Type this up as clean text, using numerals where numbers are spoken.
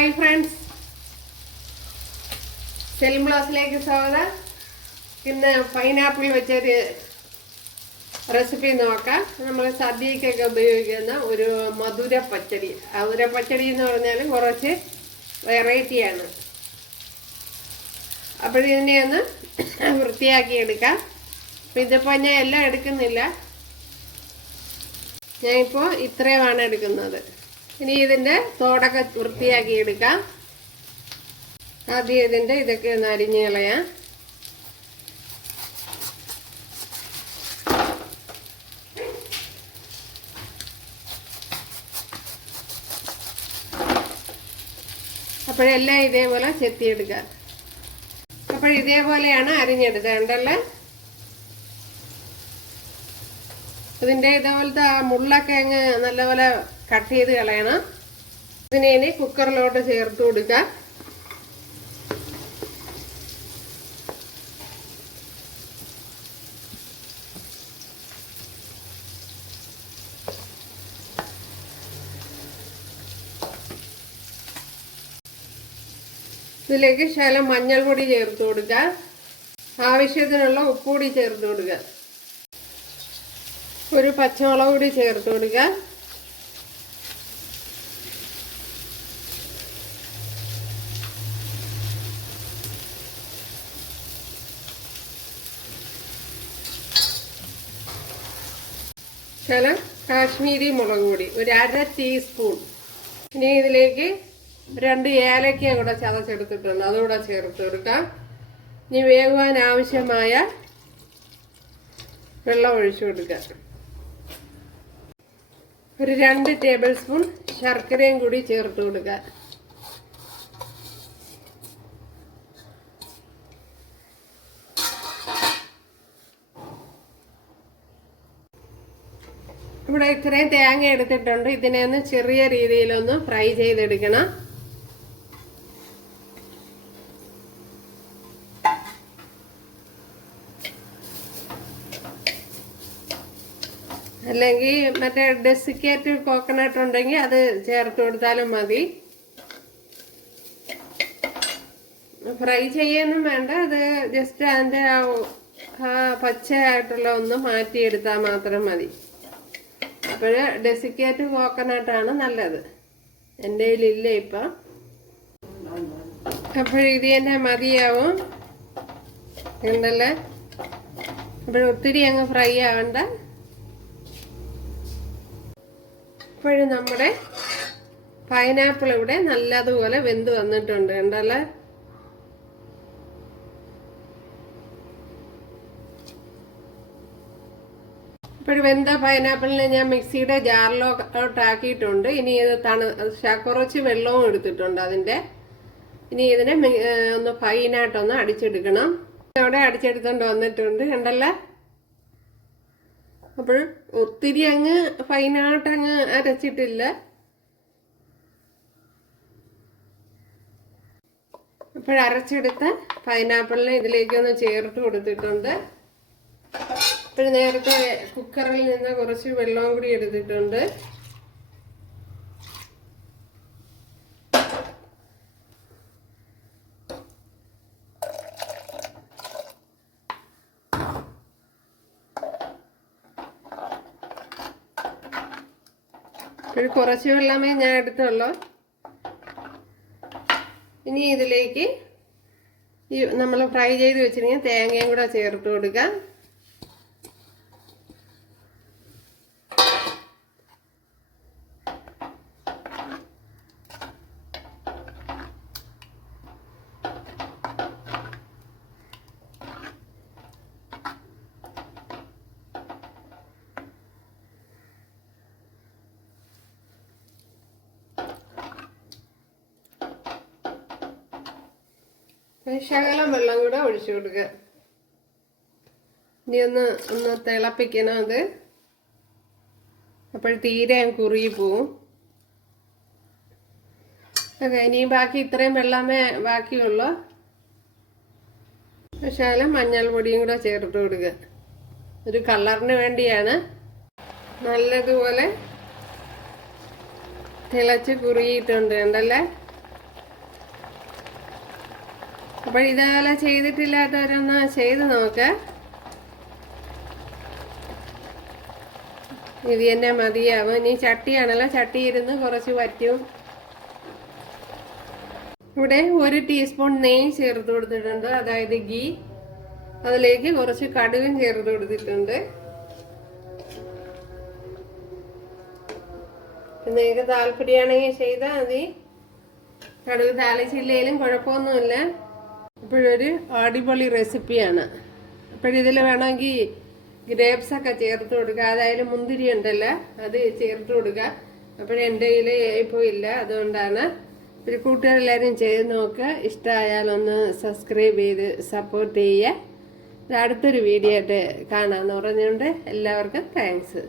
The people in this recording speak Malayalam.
ഹായ് ഫ്രണ്ട്സ്, സെലിം ബ്ലോസിലേക്ക് സ്വാഗതം. ഇന്ന് പൈനാപ്പിൾ വെച്ചൊരു റെസിപ്പി നോക്കാം. നമ്മൾ സദ്യക്കൊക്കെ ഉപയോഗിക്കുന്ന ഒരു മധുര പച്ചടി. എന്ന് പറഞ്ഞാൽ കുറച്ച് വെറൈറ്റിയാണ്. അപ്പോഴിതിനെ ഒന്ന് വൃത്തിയാക്കി എടുക്കാം. അപ്പം ഇതിപ്പോൾ ഞാൻ എല്ലാം എടുക്കുന്നില്ല, ഞാനിപ്പോൾ ഇത്രയുമാണ് എടുക്കുന്നത്. ഇനി ഇതിൻ്റെ തോടൊക്കെ വൃത്തിയാക്കി എടുക്കാം. ആദ്യം ഇതിൻ്റെ ഇതൊക്കെ ഒന്ന് അരിഞ്ഞ് കളയാം. അപ്പോഴെല്ലാം ഇതേപോലെ ചെത്തിയെടുക്കാം. അപ്പോഴിതേപോലെയാണ് അരിഞ്ഞെടുത്തേണ്ടല്ലേ. ഇതിൻ്റെ ഇതേപോലത്തെ മുള്ളൊക്കെ അങ്ങ് നല്ലപോലെ കട്ട് ചെയ്ത് കളയണം. ഇതിനെ ഇനി കുക്കറിലോട്ട് ചേർത്ത് കൊടുക്കാം. ഇതിലേക്ക് ശകലം മഞ്ഞൾപ്പൊടി ചേർത്ത് കൊടുക്കുക. ആവശ്യത്തിനുള്ള ഉപ്പുപൊടി ചേർത്ത് കൊടുക്കുക. ഒരു പച്ചമുളക് കൂടി ചേർത്ത് കൊടുക്കുക. ശകലം കാശ്മീരി മുളക് പൊടി ഒരു 1/2 ടീസ്പൂൺ. ഇനി ഇതിലേക്ക് 2 ഏലക്ക കൂടെ ചതച്ചെടുത്തിട്ടുണ്ട്, അതുകൂടെ ചേർത്ത് കൊടുക്കാം. ഇനി വേകുവാൻ ആവശ്യമായ വെള്ളം ഒഴിച്ചു കൊടുക്കാം. ഒരു 2 ടേബിൾ സ്പൂൺ ശർക്കരയും കൂടി ചേർത്ത് കൊടുക്കുക. ഇവിടെ ഇത്രയും തേങ്ങ എടുത്തിട്ടുണ്ട്. ഇതിനെ ഒന്ന് ചെറിയ രീതിയിലൊന്ന് ഫ്രൈ ചെയ്തെടുക്കണം. അല്ലെങ്കിൽ മറ്റേ ഡെസിക്കേറ്റ് കോക്കനട്ട് ഉണ്ടെങ്കിൽ അത് ചേർത്ത് കൊടുത്താലും മതി. ഫ്രൈ ചെയ്യാനും വേണ്ട, അത് ജസ്റ്റ് അതിൻ്റെ പച്ചയായിട്ടുള്ള ഒന്ന് മാറ്റിയെടുത്താൽ മാത്രം മതി. അപ്പോൾ ഡെസിക്കേറ്റ് കോക്കനട്ടാണ് നല്ലത്. എൻ്റെ കയ്യിലില്ല ഇപ്പം. അപ്പോഴിത് തന്നെ മതിയാവും ഉണ്ടല്ലേ. അപ്പോഴൊത്തിരി അങ്ങ് ഫ്രൈ ആവണ്ട. ഇപ്പോഴും നമ്മുടെ പൈനാപ്പിൾ ഇവിടെ നല്ലതുപോലെ വെന്ത് വന്നിട്ടുണ്ട് കണ്ടല്ലേ. ഇപ്പോഴും വെന്ത പൈനാപ്പിളിനെ ഞാൻ മിക്സിയുടെ ജാറിലോട്ടാക്കിയിട്ടുണ്ട്. ഇനി ഇത് കുറച്ച് വെള്ളവും എടുത്തിട്ടുണ്ട് അതിൻ്റെ. ഇനി ഇതിനെ ഒന്ന് ഫൈനായിട്ടൊന്ന് അടിച്ചെടുക്കണം. അവിടെ അടിച്ചെടുത്തോണ്ട് വന്നിട്ടുണ്ട് കണ്ടല്ലേ. അപ്പോൾ ഒത്തിരി അങ്ങ് ഫൈനായിട്ട് അങ്ങ് അരച്ചിട്ടില്ല. അപ്പോഴരച്ചെടുത്ത പൈനാപ്പിളിനെ ഇതിലേക്കൊന്ന് ചേർത്ത് കൊടുത്തിട്ടുണ്ട്. ഇപ്പോൾ നേരത്തെ കുക്കറിൽ നിന്ന് കുറച്ച് വെള്ളവും കൂടി എടുത്തിട്ടുണ്ട്. കുറച്ച് വെള്ളമേ ഞാൻ എടുത്തുള്ളൂ. ഇനി ഇതിലേക്ക് ഈ നമ്മൾ ഫ്രൈ ചെയ്ത് വെച്ചിരിക്കുന്ന തേങ്ങയും കൂടെ ചേർത്ത് കൊടുക്കാം. ശകലം വെള്ളം കൂടെ ഒഴിച്ചു കൊടുക്കുക. ഇനി ഒന്ന് തിളപ്പിക്കണം അത്. അപ്പോൾ തീരെ കുറുകി പോവും. ഓക്കെ, ഇനി ബാക്കി ഇത്രയും വെള്ളമേ ബാക്കിയുള്ളൂ. ശകലം മഞ്ഞൾപ്പൊടിയും കൂടെ ചേർത്ത് കൊടുക്കുക. ഒരു കളറിന് വേണ്ടിയാണ്. നല്ലതുപോലെ തിളച്ച് കുറുകിയിട്ടുണ്ട് കണ്ടല്ലേ. അപ്പോൾ ഇതേപോലെ ചെയ്തിട്ടില്ലാത്തവരൊന്ന് ചെയ്ത് നോക്ക്. ഇത് തന്നെ മതിയാവും. ഇനി ചട്ടിയാണല്ലോ, ചട്ടി ഇരുന്ന് കുറച്ച് വറ്റും. ഇവിടെ 1 ടീസ്പൂൺ നെയ്യ് ചേർത്ത് കൊടുത്തിട്ടുണ്ട്, അതായത് ഗീ. അതിലേക്ക് കുറച്ച് കടുകും ചേർത്ത് കൊടുത്തിട്ടുണ്ട്. നിങ്ങൾക്ക് താല്പര്യമാണെങ്കിൽ ചെയ്താൽ മതി. കടുക് താളിച്ചില്ലേലും കുഴപ്പമൊന്നുമില്ല. ഇപ്പോഴൊരു അടിപൊളി റെസിപ്പിയാണ്. അപ്പോഴിതിൽ വേണമെങ്കിൽ ഗ്രേപ്സ് ഒക്കെ ചേർത്ത് കൊടുക്കുക, അതായത് മുന്തിരി ഉണ്ടല്ലോ അത് ചേർത്ത് കൊടുക്കുക. അപ്പോഴെൻ്റെ കയ്യിൽ ഇപ്പോൾ ഇല്ല, അതുകൊണ്ടാണ്. ഒരു കൂട്ടുകാരെല്ലാവരും ചെയ്ത് നോക്കുക. ഇഷ്ടമായാലൊന്ന് സബ്സ്ക്രൈബ് ചെയ്ത് സപ്പോർട്ട് ചെയ്യുക. അടുത്തൊരു വീഡിയോ ആയിട്ട് കാണാമെന്ന് പറഞ്ഞുകൊണ്ട് എല്ലാവർക്കും താങ്ക്സ്.